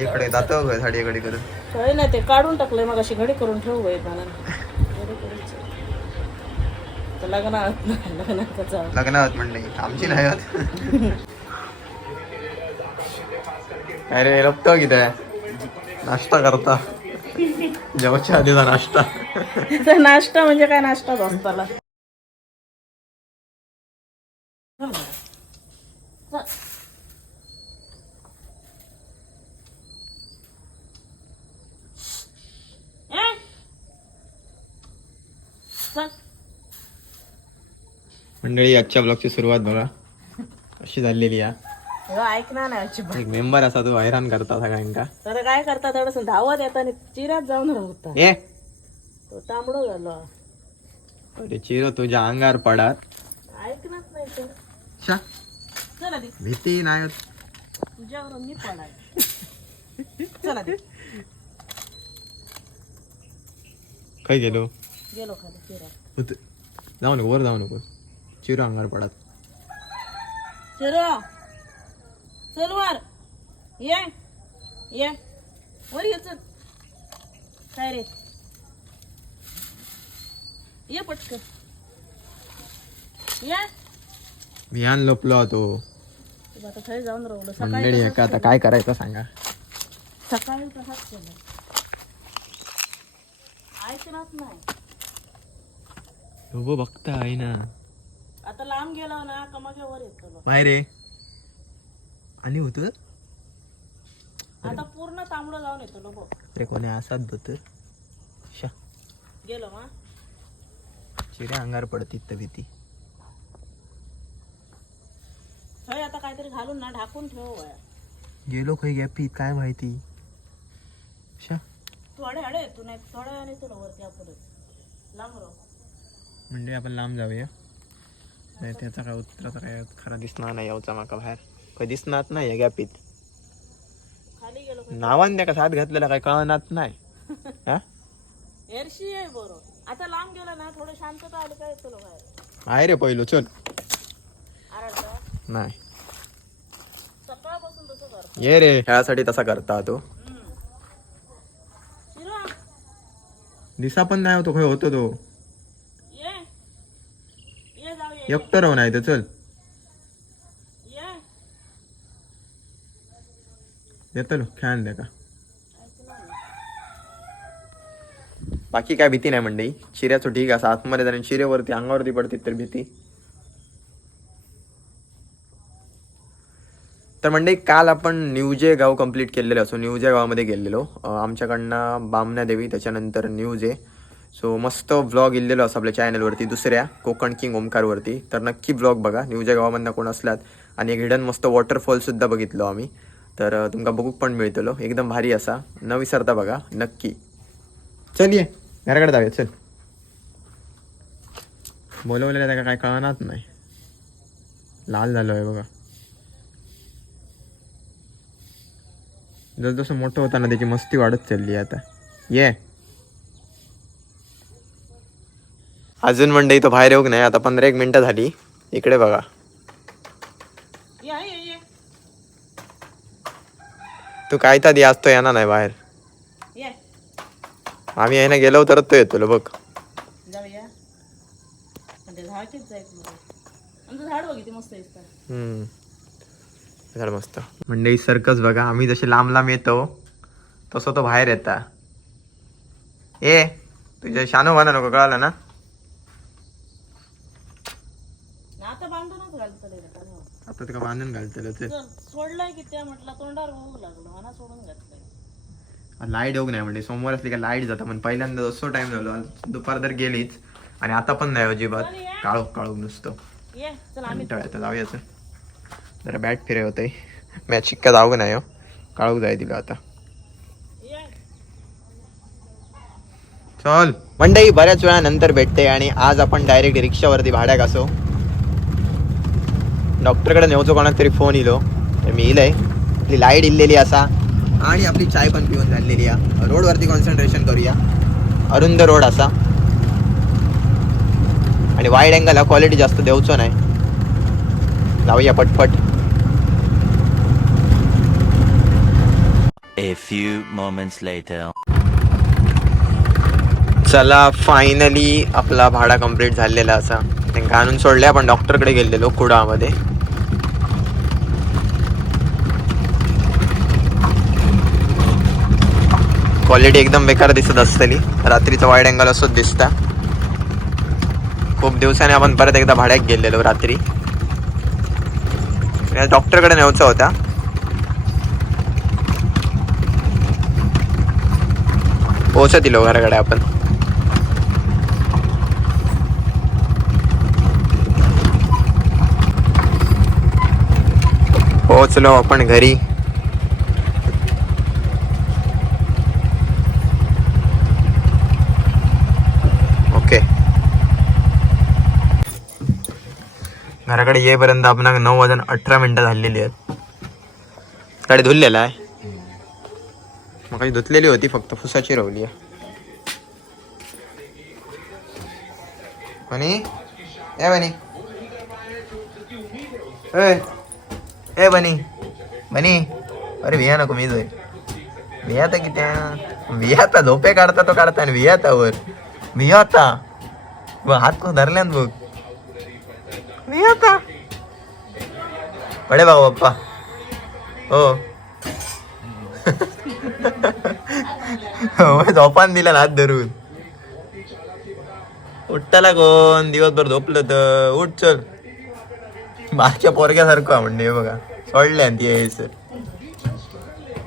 इकडे जातो का साडीकडे करून? काही नाही ते काढून टाकलंय मग अशी घडी करून ठेवू बाई लग्नात लग्नात जाऊ. लग्नात म्हणले आमची नाही होत. अरे लपतो की नाश्ता करता. जेवच्या आधीचा नाश्ता. नाश्ता म्हणजे काय नाश्ताच असताला मंडळी आजच्या ब्लॉगची सुरुवात बघा. अशी झालेली आहे ऐकणार नाही अजिबात. एक मेंबर असा तो हैराण करता सगळ्यांका. तर काय करतात थोडस धावत येताना चिरात जाऊन राहता ए! तो तांबडो झालो. अरे चिरो तुझ्या अंगार पडात ऐकणार नाही तो. शा. चला दे. भीती नाही होत. तुझ्यावर मी पडाय चला दे. काय गेलो? गेलो खाली चिरात. जाऊ नको वर जाऊ नको. चिरो अंगार पडात. चिरो चल. वर ये. ये. वर ये चल. काय रे? ये पटकन. ये. मी आण लपलो तो तू आता खाली जाऊन राहिलो सकाळी मंडळी एका आता काय करायचं सांगा. सकाळी तसाच केलं. ऐकणार नाही. हो बघता आहे ना. आता लांब गेलो ना कमाच्या वर येतो बघ. बाय रे. आणि होत? आता पूर्ण तांबडं जाऊन येतो लो बघ. रे कोणी असाच शा. गेलो मा. चिरे अंगार पडती तर भीती होय आता काहीतरी घालून ना ढाकून ठेव वया. गेलो खै गॅपीत काय माहिती? शा. तू अडे अडे तू नाही थोड्या वेळाने तुला वरती आपण लांब राहू. म्हणजे आपण लांब जाऊया. नाही त्याचा काय उत्तराचा काय खरा दिसणार नाही यावचा माका बाहेर. काही दिसणार नाही या गॅपीत. खाली गेलो का? नावान त्या का साथ घातलेला काय कळणार नाही. हा? आहे बरोबर आता लांब गेला ना थोडं शांतता आली काय तुला बाहेर? आहे रे पहिलो चल. नाही. सकाळपासून तसं कर ये रे. ह्यासाठी तसा करता तो. शिरो. दिसा पण नाही होतो खय होतो तो ये ये जाऊ ये एकटं राहून आहे तर चल. येतो लो खेळान दे का? बाकी काय भीती नाही मंडई चिऱ्याचं ठीक असं आतमध्ये जाणे चिरेवरती अंगावरती पडते तर भीती. तर म्हणजे काल आपण न्यूजे गाव कंप्लीट केलेलं असो न्यूजे गावामध्ये गेलेलो. आमच्याकडनं बामना देवी त्याच्यानंतर न्यूजे. सो मस्त व्लॉग इल्लेलो असं आपल्या चॅनलवरती दुसऱ्या कोकण किंग ओमकारवरती तर नक्की व्लॉग बघा. न्यूजा गावामधनं कोण असलात. आणि एक हिडन मस्त वॉटरफॉलसुद्धा बघितलो आम्ही. तर तुमका बघूक पण मिळतलो. एकदम भारी असा. न विसरता बघा. नक्की. चल ये. घराकडे जाऊया. चल. बोलवलेलं त्याला काय कळणार नाही. लाल झालो आहे बघा. जसजसं मोठं होताना त्याची मस्ती वाढत चालली आता. ये. अजून मंडई तो बाहेर येऊक नाही? आता पंधरा एक मिनिटं झाली. इकडे बघा. ये ये ये. तू काय तर दे असतो येणार नाही बाहेर. ये. आम्ही आहे ना गेलो तरच तो येतो बघ. ते आमचं झाड मस्त मंडई सर्कस बघा. आम्ही जसे लांब लांब येतो तसं तो बाहेर येता. ए तुझ्या शानो म्हणा नको कळालं ना आता बांधूनच घालतो रे आता आता तुका बांधून घालतलं ते. सोडलाय की त्या म्हटलं तोंडावर होऊ लागलो सोडून घातलंय. लाइट येऊ नाही म्हणजे सोमवार असली का लाइट जाता पण पहिल्यांदा असो टाइम झालो दुपार तर गेलीच. आणि आता पण नाही अजिबात. काळोख काळोख नुसतं. ये चल आम्ही कंटाळा येतं जाऊयाच जरा बॅट फिरे होते मॅच शिक्का जाऊ नाही हो? काळोख जाय दिला आता. चल. मंडई बऱ्याच वेळा नंतर भेटते आणि आज आपण डायरेक्ट रिक्षावरती भाड्याक असो डॉक्टरकडे नेवचो कोणाक तरी फोन इलो. मी इलय आपली लाइट इल्लेली असा आणि आपली चाय पण पिऊन झालेली आहे रोडवरती कॉन्सन्ट्रेशन करूया. अरुंद रोड असा आणि वाईड अँगल हा क्वालिटी जास्त देऊचो नाही जाऊया पटपट. A few moments later. चला फायनली आपला भाडा कंप्लीट झालेला असा. त्यांना आणून सोडले आपण डॉक्टरकडे गेलेलो कुडामध्ये क्वालिटी एकदम बेकार दिसत असतली. रात्रीचं वाईड अँगल असंच दिसता. खूप दिवसाने आपण परत एकदा भाड्यात गेलेलो रात्री. डॉक्टरकडे न्यायचा होता. पोहोचत येलो घराकडे आपण. पोहोचलो आपण घरी. घराकडे येईपर्यंत आपण नऊ वाजून अठरा मिनिटं झालेली आहेत. गाडी धुतलेला आहे. मग धुतलेली होती फक्त फुसाची रवली आहे. बनी ए बनी ए बनी बनी अरे भिया नको मी जाईल वियाता कित्या भियाता झोपे काढता तो काढता आणि वियाता वर. भियाता हात धरल्यान बघ. वियाता बडे बाबा पप्पा. हो. हो, झोपान दिला ना हात धरून. उठताला कोण? दिवसभर झोपलं तर. उठ चल. मागच्या पोरग्यासारखं हे बघा. सोडल्यान ती यायचं.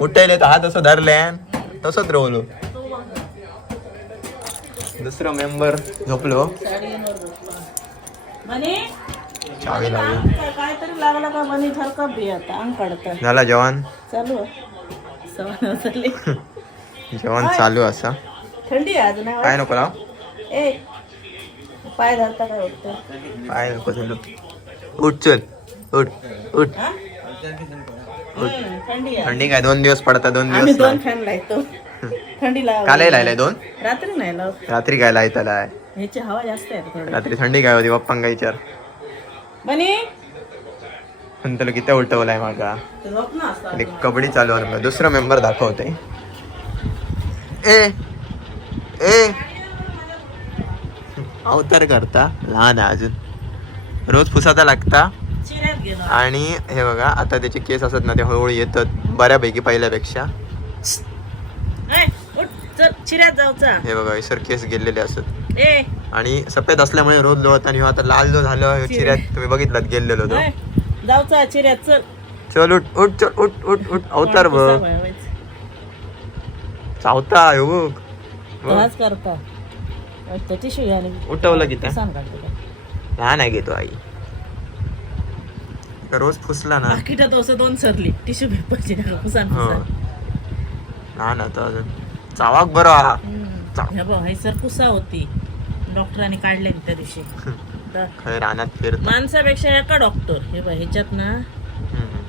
उठायले तर हात असं धरल्यान. तसंच रोवलो दुसरं मेंबर झोपलो. काय- काहीतरी लागलं का झरका बी आता अंग झाला जेवण? चालू जेवण चालू असा. थंडी आज नाही काय नको लाव? ए पाय धरता काय वाटतं? काय नको चालू उठ चल. उठ उठ. थंडी काय दोन दिवस पडता दोन दिवस दोन. फॅन लायतो थंडी कालही लायलाय दोन? रात्री नाही लाव रात्री काय लायताला आहे ह्याची हवा जास्त आहे थोडी. रात्री थंडी काय होती पप्पांका विचार. म्हणे पण तुला किती उठवलाय मागा. कबड्डी चालू आहे दुसरा मेंबर दाखवते. ए ए. अवतार करता लहान आहे अजून. रोज पुसाचा लागता. आणि हे बघा आता त्याचे केस असत ना ते हळूहळू येतात बऱ्यापैकी पहिल्यापेक्षा. चल चिऱ्यात जाऊचा हे बघा सर केस गेलेले असत. ए. आणि सफेद असल्यामुळे रोज लोळत आणि ह्यो आता लाल जो झालं ह्यो चिऱ्यात तुम्ही बघितलात गेलेलो तो. जाऊचा चिऱ्यात चल. चल उठ उठ चल उठ उठ उठ अवतार बघ. चावता ह्यो बघ. बघ. तसाच करता. वाटतं टिशू घ्या आणि उठवलं की त्या? लहान आहे घेतो आई. का रोज फुसला ना. पाकिटात असं दोन सरली. टिश्यू पेपरची नका हो. लहान आता अजून. चावाक बरं. हा हम्म. हे बघ हे सर पुसा होती? डॉक्टरांनी काढले त्या दिवशी. तर खैर रानात फिरत. माणसापेक्षा एका डॉक्टर. हे बघ ह्याच्यात ना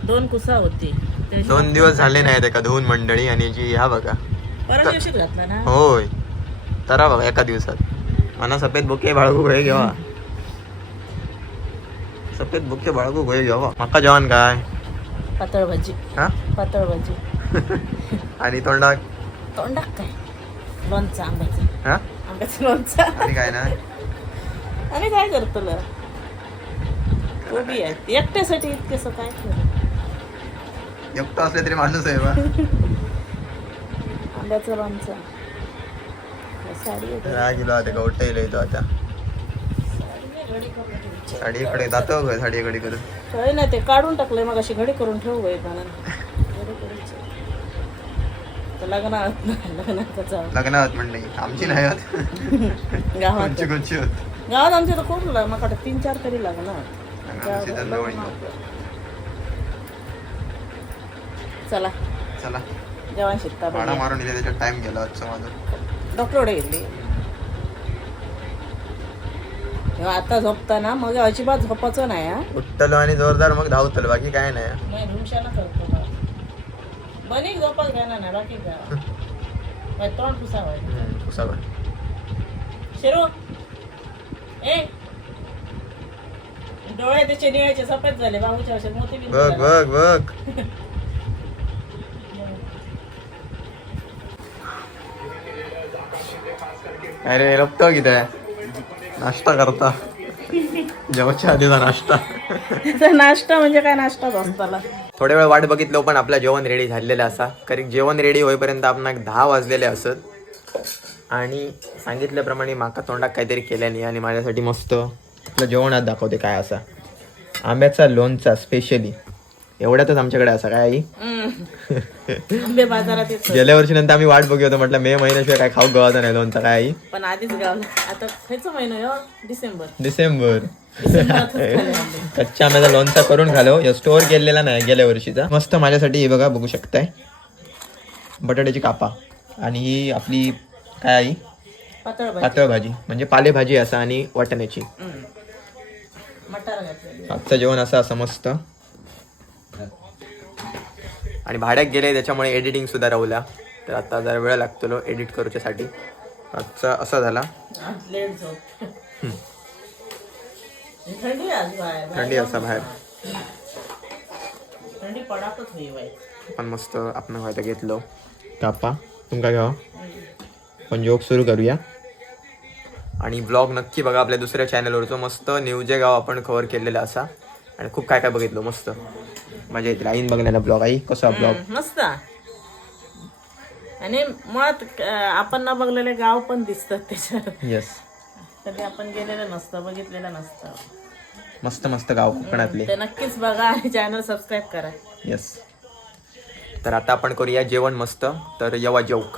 दोन कुसा होती. त्या दोन दिवस झाले नाहीत एका धुवून मंडळी आणि जी ह्या बघा. परत दिवशी घातला ना? होय. तरा बघा एका दिवसात. मना सफेद बुके बाळगू गोळे घेवा. सफेद बुके बाळगू गोळे घेवा. माका जेवण काय? पातळ भाजी. हा? पातळ भाजी. आणि तोंडाक तोंडाक काय लोणचं आंब्याचं. हा? आंब्याचं लोणचं. आणि काय ना? आणि काय आहे. एकट्यासाठी इतकेसं काय करू? एकटं असले तरी माणूस आहे बा. आंब्याचं लोणचं. साडी आहे. रागिलो आता येतो आता. साडीकडे जातो साडीकडे करून. ते काढून टाकलंय मग अशी घडी करून ठेवू करायची तर लग्नात जाऊ लग्नात म्हणले. आमची नाही होत. गावात. कोणची होत? गावात आमच्या तर खूप लाग मग तीन चार तरी जवळ चला. चला. जेवण शिकता भाडा मारून दिले त्याच्यात टाइम गेला आजचा माझा. डॉक्टरकडे गेली. आता झोपताना मग अजिबात झोपायचं नाही हा. उठतलो आणि जोरदार मग धावतलो. बाकी काय नाही. બની ગપલ ગાના ના બાકી ગા ભાઈ ત્રણ પૂસા હોય પૂસા હોય शिरो. ए. डोळे त्याचे निळायचे सफेद झाले बाबूच्या वर्षात मोती बघ बघ बघ. अरे रपतो किती नाश्ता करता. जेवच्या आधीचा नाश्ता. नाश्ता म्हणजे काय नाश्ताच असताला. थोड्या वेळ वाट बघितलो पण आपलं जेवण रेडी झालेलं असा. कारण जेवण रेडी होईपर्यंत आपण दहा वाजलेले असत. आणि सांगितल्याप्रमाणे माका तोंडात काहीतरी केलं नाही आणि माझ्यासाठी मस्त आपलं जेवण आज दाखवते काय असा. आंब्याचा लोणचा स्पेशली एवढ्यातच आमच्याकडे असा काय आई? गेल्या वर्षी नंतर आम्ही वाट बघत होतो म्हटलं मे महिन्याशिवाय काय खाऊ गवाचा नाही लोणचा काय आई? पण आधीच आता खायचं महिना हो? डिसेंबर. डिसेंबर. कच्च्या आंब्याचा लोणचा करून खालो या स्टोअर केलेला नाही गेल्या वर्षीचा. मस्त माझ्यासाठी हे बघा बघू शकताय. बटाट्याची कापा. आणि ही आपली काय आई? पातळ भाजी. म्हणजे पालेभाजी असा आणि वाटण्याची. आजचं जेवण असं असं मस्त. आणि भाड्यात गेले त्याच्यामुळे एडिटिंग सुद्धा राहूला तर आता जरा वेळ लागतो एडिट करूच्यासाठी. आजचा असा झाला. थंडी आज बाहेर थंडी असा बाहेर. थंडी पडाकच होई बाई. पण मस्त आपण व्हायचं घेतलो. कापा तुमका घ्यावा पण जोक सुरू करूया. आणि ब्लॉग नक्की बघा आपल्या दुसऱ्या चॅनलवरचो मस्त न्यूजे गाव आपण कव्हर केलेला असा. आणि खूप काय काय बघितलो मस्त. मजा येते. आईन बघण्याला ब्लॉग आई कसा ब्लॉग मस्त. आणि मुळात आपण न बघलेले गाव पण दिसतात त्याच्यात येस कधी आपण गेलेलं नसतं बघितलेलं नसतं. मस्त मस्त गाव कोकणातले. नक्कीच बघा आणि चॅनल सबस्क्राईब करा. येस तर आता आपण करूया जेवण मस्त. तर यवा जोक